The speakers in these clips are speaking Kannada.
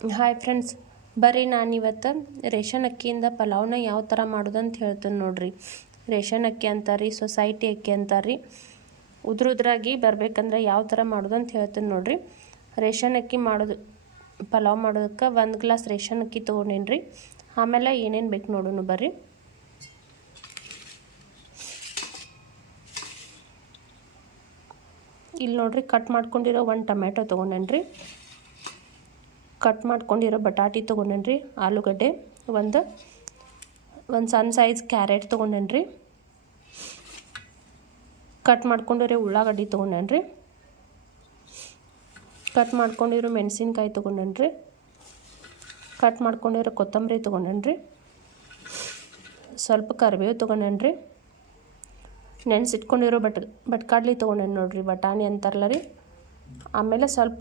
ಹಾಯ್ ಫ್ರೆಂಡ್ಸ್, ಬರ್ರಿ ನಾನಿವತ್ತು ರೇಷನ್ ಅಕ್ಕಿಯಿಂದ ಪಲಾವ್ನ ಯಾವ ಥರ ಮಾಡೋದಂತ ಹೇಳ್ತೀನಿ ನೋಡ್ರಿ. ರೇಷನ್ ಅಕ್ಕಿ ಅಂತಾರೆ, ಸೊಸೈಟಿ ಅಕ್ಕಿ ಅಂತಾರೆ. ಉದ್ರಾಗಿ ಬರಬೇಕಂದ್ರೆ ಯಾವ ಥರ ಮಾಡೋದಂತ ಹೇಳ್ತೀನಿ ನೋಡ್ರಿ. ರೇಷನ್ ಅಕ್ಕಿ ಪಲಾವ್ ಮಾಡೋದಕ್ಕೆ 1 ಗ್ಲಾಸ್ ರೇಷನ್ ಅಕ್ಕಿ ತೊಗೊಂಡೇನ್ರಿ. ಆಮೇಲೆ ಏನೇನು ಬೇಕು ನೋಡೋಣ ಬರ್ರಿ. ಇಲ್ಲಿ ನೋಡ್ರಿ, ಕಟ್ ಮಾಡ್ಕೊಂಡಿರೋ 1 ಟೊಮೆಟೊ ತೊಗೊಂಡೇನ್ರಿ. ಕಟ್ ಮಾಡ್ಕೊಂಡಿರೋ ಬಟಾಟಿ ತೊಗೊಂಡೇನ್ರಿ. ಆಲೂಗಡ್ಡೆ ಒಂದು ಸಣ್ಣ ಸೈಜ್ ಕ್ಯಾರೆಟ್ ತೊಗೊಂಡೇನ್ರಿ. ಕಟ್ ಮಾಡ್ಕೊಂಡಿರೋ ಉಳ್ಳಾಗಡ್ಡಿ ತೊಗೊಂಡೇನ್ರಿ. ಕಟ್ ಮಾಡ್ಕೊಂಡಿರೋ ಮೆಣಸಿನ್ಕಾಯಿ ತೊಗೊಂಡೇನ್ರಿ. ಕಟ್ ಮಾಡ್ಕೊಂಡಿರೋ ಕೊತ್ತಂಬರಿ ತೊಗೊಂಡೇನ್ರಿ. ಸ್ವಲ್ಪ ಕರಿಬೇವು ತೊಗೊಂಡೇನ್ರಿ. ನೆನೆಸಿಟ್ಕೊಂಡಿರೋ ಬಟ್ಕಾಡ್ಲಿ ತೊಗೊಂಡೇನಿ ನೋಡ್ರಿ, ಬಟಾಣಿ ಅಂತಾರಲ್ಲ ರೀ. ಆಮೇಲೆ ಸ್ವಲ್ಪ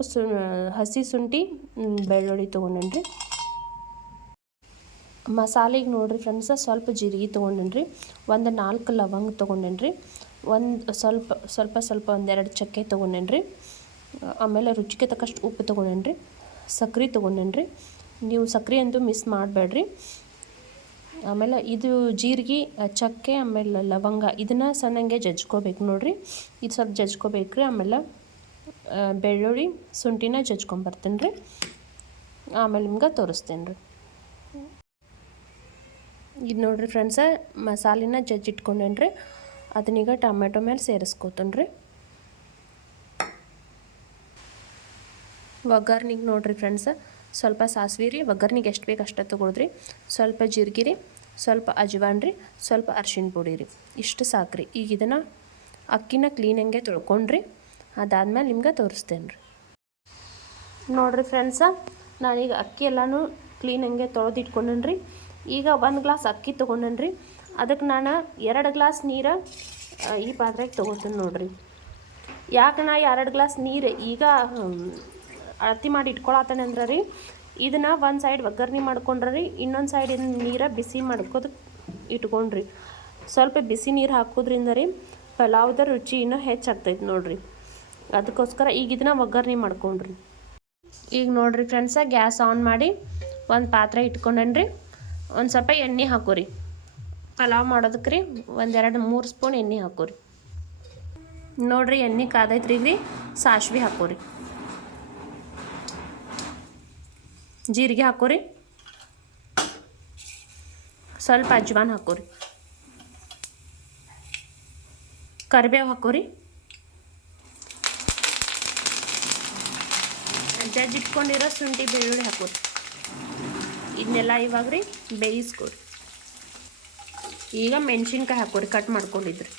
ಹಸಿ ಶುಂಠಿ, ಬೆಳ್ಳುಳ್ಳಿ ತೊಗೊಂಡೇನ್ರಿ. ಮಸಾಲೆಗೆ ನೋಡ್ರಿ ಫ್ರೆಂಡ್ಸ, ಸ್ವಲ್ಪ ಜೀರಿಗೆ ತೊಗೊಂಡೇನ್ರಿ. 4 ಲವಂಗ ತೊಗೊಂಡೇನ್ರಿ. ಸ್ವಲ್ಪ 2 ಚಕ್ಕೆ ತೊಗೊಂಡೇನ್ರಿ. ಆಮೇಲೆ ರುಚಿಗೆ ತಕ್ಕಷ್ಟು ಉಪ್ಪು ತೊಗೊಂಡೇನ್ರಿ. ಸಕ್ರೆ ತೊಗೊಂಡೇನ್ರಿ. ನೀವು ಸಕ್ರೆ ಅಂತೂ ಮಿಸ್ ಮಾಡಬೇಡ್ರಿ. ಆಮೇಲೆ ಇದು ಜೀರಿಗೆ, ಚಕ್ಕೆ, ಆಮೇಲೆ ಲವಂಗ ಇದನ್ನು ಸಣ್ಣಂಗೆ ಜಜ್ಕೋಬೇಕು ನೋಡ್ರಿ. ಇದು ಸ್ವಲ್ಪ ಜಜ್ಕೋಬೇಕ್ರಿ. ಆಮೇಲೆ ಬೆಳ್ಳುಳ್ಳಿ, ಶುಂಠಿನ ಜಜ್ಕೊಂಬರ್ತೀನಿ ರೀ. ಆಮೇಲೆ ನಿಮ್ಗೆ ತೋರಿಸ್ತೇನೆ ರೀ. ಇದು ನೋಡ್ರಿ ಫ್ರೆಂಡ್ಸ, ಮಸಾಲೆನ ಜಜ್ಜಿಟ್ಕೊಂಡೇನಿ ರೀ. ಅದನ್ನೀಗ ಟೊಮೆಟೊ ಮೇಲೆ ಸೇರಿಸ್ಕೋತೀನಿ ರೀ. ಒಗ್ಗರ್ನಿಗೆ ನೋಡ್ರಿ ಫ್ರೆಂಡ್ಸ, ಸ್ವಲ್ಪ ಸಾಸಿವೆ ರೀ. ಒಗ್ಗರ್ನಿಗೆ ಎಷ್ಟು ಬೇಕು ಅಷ್ಟೇ ತೊಗೊಳ್ರಿ. ಸ್ವಲ್ಪ ಜೀರಿಗೆ ರೀ, ಸ್ವಲ್ಪ ಅಜ್ವಾನ್ ರೀ, ಸ್ವಲ್ಪ ಅರ್ಶಿಣ ಪುಡಿ ರೀ. ಇಷ್ಟು ಸಾಕ್ರಿ. ಈಗ ಇದನ್ನು ಅಕ್ಕಿನ ಕ್ಲೀನಂಗೆ ತೊಳ್ಕೊಂಡ್ರಿ. ಅದಾದ್ಮೇಲೆ ನಿಮ್ಗೆ ತೋರಿಸ್ತೇನೆ ರೀ. ನೋಡಿರಿ ಫ್ರೆಂಡ್ಸ, ನಾನೀಗ ಅಕ್ಕಿ ಎಲ್ಲನೂ ಕ್ಲೀನಂಗೆ ತೊಳೆದಿಟ್ಕೊಂಡೇನಿ ರೀ. ಈಗ 1 ಗ್ಲಾಸ್ ಅಕ್ಕಿ ತೊಗೊಂಡೇನಿ ರೀ. ಅದಕ್ಕೆ ನಾನು 2 ಗ್ಲಾಸ್ ನೀರು ಈ ಪಾತ್ರೆಗೆ ತೊಗೋತೀನಿ ನೋಡ್ರಿ. ಯಾಕೆ ನಾ 2 ಗ್ಲಾಸ್ ನೀರು ಈಗ ಅಳತಿ ಮಾಡಿ ಇಟ್ಕೊಳತ್ತೇನೆ ಅಂದ್ರೆ ರೀ, ಇದನ್ನು ಒಂದು ಸೈಡ್ ಒಗ್ಗರ್ಣೆ ಮಾಡ್ಕೊಂಡ್ರೆ ರೀ, ಇನ್ನೊಂದು ಸೈಡ್ ನೀರು ಬಿಸಿ ಮಾಡ್ಕೋದು ಇಟ್ಕೊಂಡ್ರಿ. ಸ್ವಲ್ಪ ಬಿಸಿ ನೀರು ಹಾಕೋದ್ರಿಂದ ರೀ ಪಲಾವ್ದ ರುಚಿ ಇನ್ನೂ ಹೆಚ್ಚಾಗ್ತೈತೆ ನೋಡ್ರಿ. ಅದಕ್ಕೋಸ್ಕರ ಈಗ ಇದನ್ನ ಒಗ್ಗರ್ಣೆ ಮಾಡ್ಕೊಂಡ್ರಿ. ಈಗ ನೋಡ್ರಿ ಫ್ರೆಂಡ್ಸ, ಗ್ಯಾಸ್ ಆನ್ ಮಾಡಿ ಒಂದು ಪಾತ್ರೆ ಇಟ್ಕೊಂಡೇನಿ ರೀ. ಒಂದು ಸ್ವಲ್ಪ ಎಣ್ಣೆ ಹಾಕೋರಿ. ಪಲಾವ್ ಮಾಡೋದಕ್ಕೆ ರೀ 1-2-3 ಸ್ಪೂನ್ ಎಣ್ಣೆ ಹಾಕೋರಿ. ನೋಡ್ರಿ, ಎಣ್ಣೆ ಕಾದೈತ್ರಿ. ಈಗ ರೀ ಸಾಸಿವೆ ಹಾಕೋರಿ. ಜೀರಿಗೆ ಹಾಕೋರಿ. ಸ್ವಲ್ಪ ಅಜ್ವಾನ್ ಹಾಕೋರಿ. ಕರಿಬೇವು ಹಾಕೋರಿ. ಜಜ್ಜಿಟ್ಕೊಂಡಿರೋ ಶುಂಠಿ, ಬೆಳ್ಳುಳ್ಳಿ ಹಾಕೋರಿ. ಇದನ್ನೆಲ್ಲ ಇವಾಗ ರೀ ಬೇಯಿಸ್ಕೊರಿ. ಈಗ ಮೆಣಸಿನ್ಕಾಯಿ ಹಾಕೋರಿ, ಕಟ್ ಮಾಡ್ಕೊಂಡಿದ್ರಿ.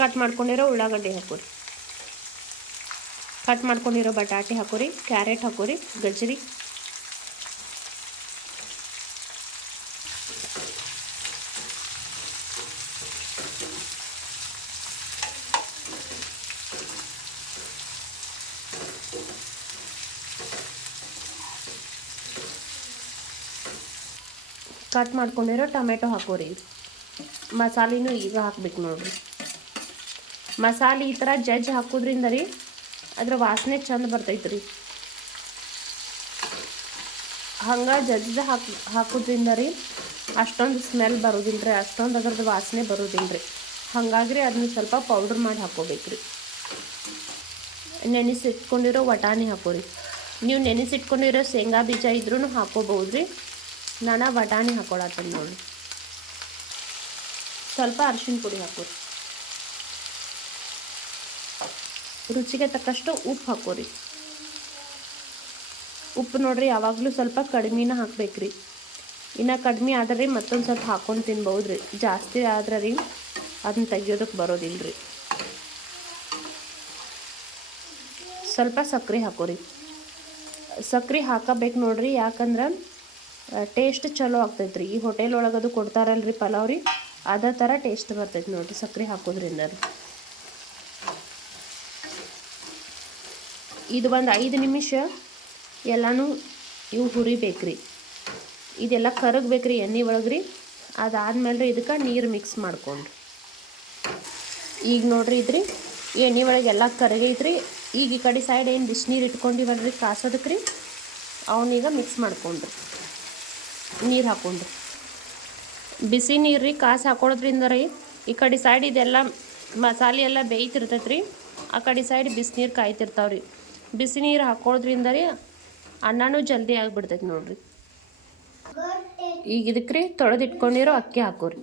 ಕಟ್ ಮಾಡ್ಕೊಂಡಿರೋ ಉಳ್ಳಾಗಡ್ಡಿ ಹಾಕೋರಿ. ಕಟ್ ಮಾಡ್ಕೊಂಡಿರೋ ಬಟಾಟೆ ಹಾಕೋರಿ. ಕ್ಯಾರೆಟ್ ಹಾಕೋರಿ. ಗಜ್ಜರಿ, ಕಟ್ ಮಾಡ್ಕೊಂಡಿರೋ ಟೊಮೆಟೊ ಹಾಕೋರಿ. ಮಸಾಲೆನೂ ಈಗ ಹಾಕ್ಬೇಕು ನೋಡ್ರಿ. ಮಸಾಲೆ ಈ ಥರ ಜಜ್ಜಿ ಹಾಕೋದ್ರಿಂದ ರೀ ಅದ್ರ ವಾಸನೆ ಚಂದ ಬರ್ತೈತೆ ರೀ. ಹಂಗೆ ಜಜ್ಜಿ ಹಾಕೋದ್ರಿಂದ ರೀ ಅಷ್ಟೊಂದು ಸ್ಮೆಲ್ ಬರೋದಿಲ್ಲ ರೀ, ಅಷ್ಟೊಂದು ಅದ್ರದ್ದು ವಾಸನೆ ಬರೋದಿಲ್ಲ ರೀ. ಹಾಗಾಗಿ ರೀ ಅದನ್ನ ಸ್ವಲ್ಪ ಪೌಡ್ರ್ ಮಾಡಿ ಹಾಕೋಬೇಕು ರೀ. ನೆನೆಸಿಟ್ಕೊಂಡಿರೋ ವಟಾಣಿ ಹಾಕೋರಿ. ನೀವು ನೆನೆಸಿಟ್ಕೊಂಡಿರೋ ಶೇಂಗಾ ಬೀಜ ಇದ್ರೂ ಹಾಕೋಬಹುದು ರೀ. ನಾನು ಬಟಾಣಿ ಹಾಕೊಳತ್ತೇನೆ ನೋಡಿ. ಸ್ವಲ್ಪ ಅರಿಶಿಣ ಪುಡಿ ಹಾಕೋರಿ. ರುಚಿಗೆ ತಕ್ಕಷ್ಟು ಉಪ್ಪು ಹಾಕೋರಿ. ಉಪ್ಪು ನೋಡ್ರಿ ಯಾವಾಗಲೂ ಸ್ವಲ್ಪ ಕಡಿಮೆನ ಹಾಕ್ಬೇಕ್ರಿ. ಇನ್ನು ಕಡಿಮೆ ಆದ್ರೆ ಮತ್ತೊಂದು ಸ್ವಲ್ಪ ಹಾಕೊಂಡು ತಿನ್ಬೋದು ರೀ. ಜಾಸ್ತಿ ಆದ್ರೆ ರೀ ಅದನ್ನ ತೆಗಿಯೋದಕ್ಕೆ ಬರೋದಿಲ್ಲ ರೀ. ಸ್ವಲ್ಪ ಸಕ್ಕರೆ ಹಾಕೋರಿ. ಸಕ್ಕರೆ ಹಾಕಬೇಕು ನೋಡ್ರಿ, ಯಾಕಂದ್ರೆ ಟೇಸ್ಟ್ ಚಲೋ ಆಗ್ತೈತೆ ರೀ. ಈ ಹೋಟೆಲ್ ಒಳಗದು ಕೊಡ್ತಾರಲ್ರಿ ಪಲಾವ್ ರೀ, ಅದೇ ಥರ ಟೇಸ್ಟ್ ಬರ್ತೈತೆ ನೋಡ್ರಿ ಸಕ್ಕರೆ ಹಾಕೋದ್ರಿಂದ ರೀ. ಇದು ಒಂದು 5 ನಿಮಿಷ ಎಲ್ಲನೂ ಇವು ಹುರಿಬೇಕ್ರಿ. ಇದೆಲ್ಲ ಕರಗಬೇಕ್ರಿ ಎಣ್ಣೆ ಒಳಗೆ ರೀ. ಅದಾದ್ಮೇಲೆ ರೀ ಇದಕ್ಕೆ ನೀರು ಮಿಕ್ಸ್ ಮಾಡ್ಕೊಂಡ್ರಿ. ಈಗ ನೋಡ್ರಿ ಇದ್ರಿ ಎಣ್ಣೆ ಒಳಗೆ ಎಲ್ಲ ಕರಗೈತ್ರಿ. ಈಗ ಈ ಕಡೆ ಸೈಡ್ ಏನು ಬಿಸಿನೀರು ಇಟ್ಕೊಂಡಿವಲ್ರಿ ಕಾಸೋದಕ್ಕೆ ರೀ, ಅವನೀಗ ಮಿಕ್ಸ್ ಮಾಡ್ಕೊಂಡ್ರಿ ನೀರು ಹಾಕ್ಕೊಂಡ್ರಿ. ಬಿಸಿ ನೀರು ರೀ ಕಾಸು ಹಾಕೊಳ್ಳೋದ್ರಿಂದ ರೀ ಈ ಕಡೆ ಸೈಡ್ ಇದೆಲ್ಲ ಮಸಾಲೆ ಎಲ್ಲ ಬೇಯ್ತಿರ್ತೈತೆ ರೀ, ಆ ಕಡೆ ಸೈಡ್ ಬಿಸಿನೀರು ಕಾಯ್ತಿರ್ತಾವೆ ರೀ. ಬಿಸಿ ನೀರು ಹಾಕೊಳ್ಳೋದ್ರಿಂದ ರೀ ಅನ್ನನೂ ಜಲ್ದಿ ಆಗಿಬಿಡ್ತೈತೆ ನೋಡಿರಿ. ಈಗ ಇದಕ್ಕೆ ರೀ ತೊಳೆದಿಟ್ಕೊಂಡಿರೋ ಅಕ್ಕಿ ಹಾಕೋರಿ.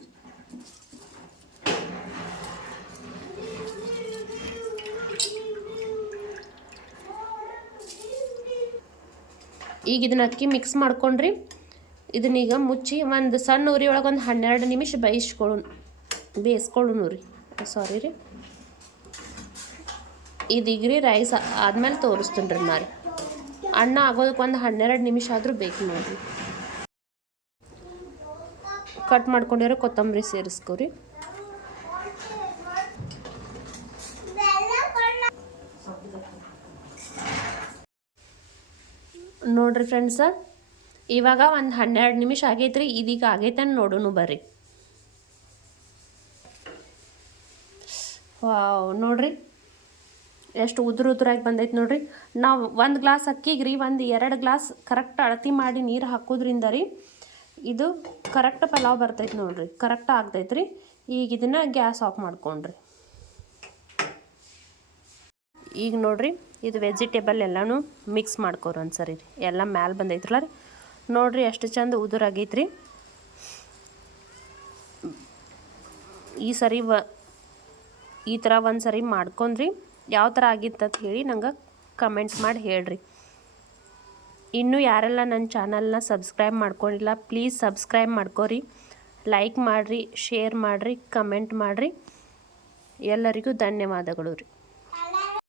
ಈಗ ಇದನ್ನ ಅಕ್ಕಿ ಮಿಕ್ಸ್ ಮಾಡ್ಕೊಂಡ್ರಿ. ಇದನ್ನೀಗ ಮುಚ್ಚಿ ಒಂದು ಸಣ್ಣ ಉರಿ ಒಳಗೆ ಒಂದು 12 ನಿಮಿಷ ಬೇಯಿಸ್ಕೊಳ್ಳೋಣ ರೀ. ಸಾರಿ ರೀ, ಇದೀಗ ರೀ ರೈಸ್ ಆದ್ಮೇಲೆ ತೋರಿಸ್ತೀನಿ ರೀ ನಾ ರೀ. ಅನ್ನ ಆಗೋದಕ್ಕೆ ಒಂದು 12 ನಿಮಿಷ ಆದರೂ ಬೇಕು ನೋಡಿರಿ. ಕಟ್ ಮಾಡ್ಕೊಂಡಿರೋ ಕೊತ್ತಂಬರಿ ಸೇರಿಸ್ಕೊರಿ. ನೋಡ್ರಿ ಫ್ರೆಂಡ್ಸ, ಇವಾಗ ಒಂದು 12 ನಿಮಿಷ ಆಗೈತ್ರಿ. ಇದೀಗ ಆಗೈತೆ ನೋಡೋಣ ಬರ್ರಿ. ವಾವ್, ನೋಡ್ರಿ ಎಷ್ಟು ಉದುರಾಗಿ ಬಂದೈತೆ ನೋಡ್ರಿ. ನಾವು 1 ಗ್ಲಾಸ್ ಅಕ್ಕಿಗೆ ರೀ 1-2 ಗ್ಲಾಸ್ ಕರೆಕ್ಟ್ ಅಳತಿ ಮಾಡಿ ನೀರು ಹಾಕೋದ್ರಿಂದ ರೀ ಇದು ಕರೆಕ್ಟ್ ಪಲಾವ್ ಬರ್ತೈತೆ ನೋಡ್ರಿ, ಕರೆಕ್ಟ್ ಆಗ್ತೈತೆ ರೀ. ಈಗ ಇದನ್ನು ಗ್ಯಾಸ್ ಆಫ್ ಮಾಡ್ಕೊಂಡ್ರಿ. ಈಗ ನೋಡ್ರಿ ಇದು ವೆಜಿಟೇಬಲ್ ಎಲ್ಲನೂ ಮಿಕ್ಸ್ ಮಾಡ್ಕೊರಿ ಒಂದ್ಸರಿ ರೀ. ಎಲ್ಲ ಮ್ಯಾಲೆ ಬಂದೈತ್ರಲ್ಲ ರೀ, ನೋಡ್ರಿ ಎಷ್ಟು ಚಂದ ಉದುರಾಗೈತ್ರಿ. ಈ ಥರ ಒಂದು ಸರಿ ಮಾಡ್ಕೊಂಡ್ರಿ ಯಾವ ಥರ ಆಗಿತ್ತಂತ ಹೇಳಿ ನಂಗೆ ಕಮೆಂಟ್ ಮಾಡಿ ಹೇಳ್ರಿ. ಇನ್ನೂ ಯಾರೆಲ್ಲ ನನ್ನ ಚಾನಲ್ನ ಸಬ್ಸ್ಕ್ರೈಬ್ ಮಾಡ್ಕೊಂಡಿಲ್ಲ ಪ್ಲೀಸ್ ಸಬ್ಸ್ಕ್ರೈಬ್ ಮಾಡ್ಕೊರಿ, ಲೈಕ್ ಮಾಡಿರಿ, ಶೇರ್ ಮಾಡಿರಿ, ಕಮೆಂಟ್ ಮಾಡಿರಿ. ಎಲ್ಲರಿಗೂ ಧನ್ಯವಾದಗಳು ರೀ.